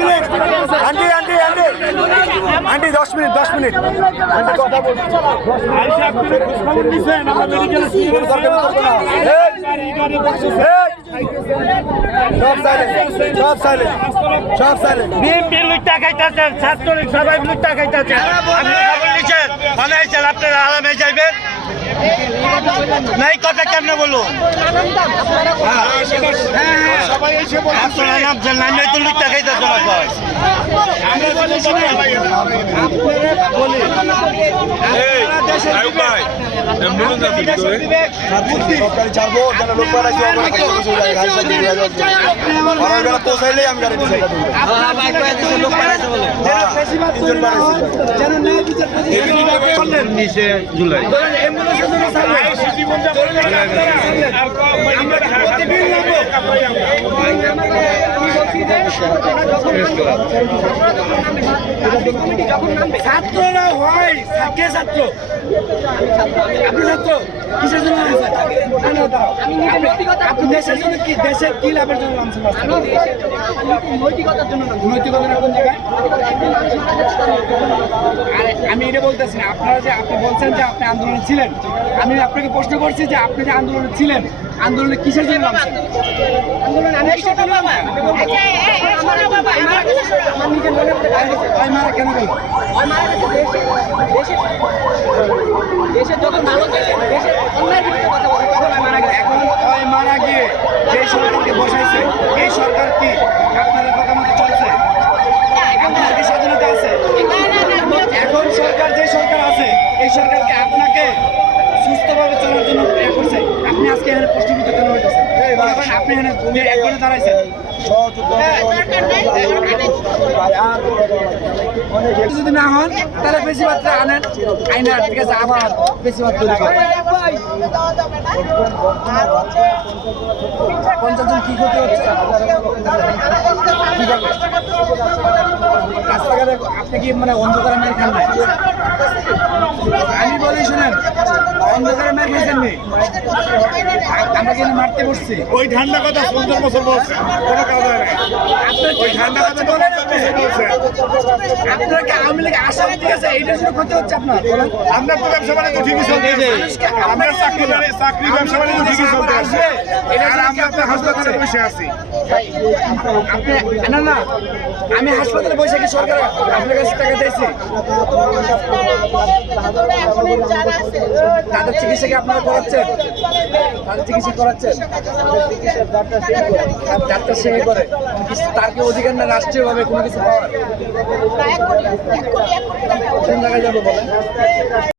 Minute. Aunty aunty aunty. Aunty, দশ minute দশ minute. Aunty কথা বলছি সব সাইলেন্ট সব সাইলেন্ট সব সাইলেন্ট বিএনপি লুটটা খাইতেছেন ছাত্রলীগ সবাই লুটটা খাইতেছেন খবর আপনারা আরামে যাইবেন নাই কথা কেমনে বলুন আপনারা নামছেন নামে তো লুটটা খাইতেছেন আপনার আমার বেলা জুলাই ছাত্ররা হয় কে ছাত্র। আপনি ছাত্র? কিসের জন্য আপনি দেশের জন্য কি দেশের কি লাভের জন্য নৈতিকতার জন্য নৈতিকতা কোন জায়গায় আরে আমি এটা বলতেছি না। আপনারা যে আপনি বলছেন যে আপনি আন্দোলনে ছিলেন। আমি আপনাকে প্রশ্ন করছি যে আপনি যে আন্দোলনে ছিলেন আন্দোলনে কিসের জন্য আন্দোলন আমি? আমার নিজের মনে ভাই মারা কেন গেল? দেশের যত ভালো দেশের অন্যায়ের বিরুদ্ধে কথা বলে তখন মারা গেছে। এখন ওই মারা গিয়ে যে সরকারকে বসাইছে এই সরকার কি আপনাদের কথা মতো চলছে আপনাদের কি স্বাধীনতা আছে এখন সরকার যে সরকার আছে এই সরকারকে আপনাকে সুস্থভাবে চলার জন্য ইয়ে করছে আপনি আজকে এখানে প্রশ্নবিদ্ধ কেন হইতেছেন মনে করেন আপনি এখানে তুমি একবারে দাঁড়াইছেন। যদি না হন তাহলে বেশি মাত্রা আনেন। আইনার ঠিক আছে আবার বেশি মাত্রা তৈরি পঞ্চাশ জন কি ক্ষতি হচ্ছে? রাস্তাঘাটে আপনি কি মানে অন্ধকারে মেরে খান নাই আমি বলি শুনেন অন্ধকারে মেরে খেয়েছেন নি? আমরা কিন্তু মারতে বসছি। ওই ঠান্ডা কথা পঞ্চাশ বছর বলছে কোনো কাজ হয় না ওই ঠান্ডা কথা বলে বলছে আপনার কি আওয়ামী লীগ আসাম ঠিক আছে এইটার জন্য ক্ষতি হচ্ছে আপনার। বলেন। আপনার তো ব্যবসা বাণিজ্য ঠিকই চলতেছে আপনার চাকরি বাণিজ্য চাকরি ব্যবসা বাণিজ্য ঠিকই চলতেছে আর আমরা তো হাসপাতালে বসে আছি। আপনি না না আমি হাসপাতালে বসে কি সরকার আপনার কাছে টাকা চাইছি তাদের চিকিৎসা কি আপনারা করাচ্ছেন? তাদের চিকিৎসা করাচ্ছেন? ডাক্তার সে করে? তার কি অধিকার না রাষ্ট্রীয়ভাবে কোনো কিছু পাওয়ার? কোন জায়গায় যাব বলেন?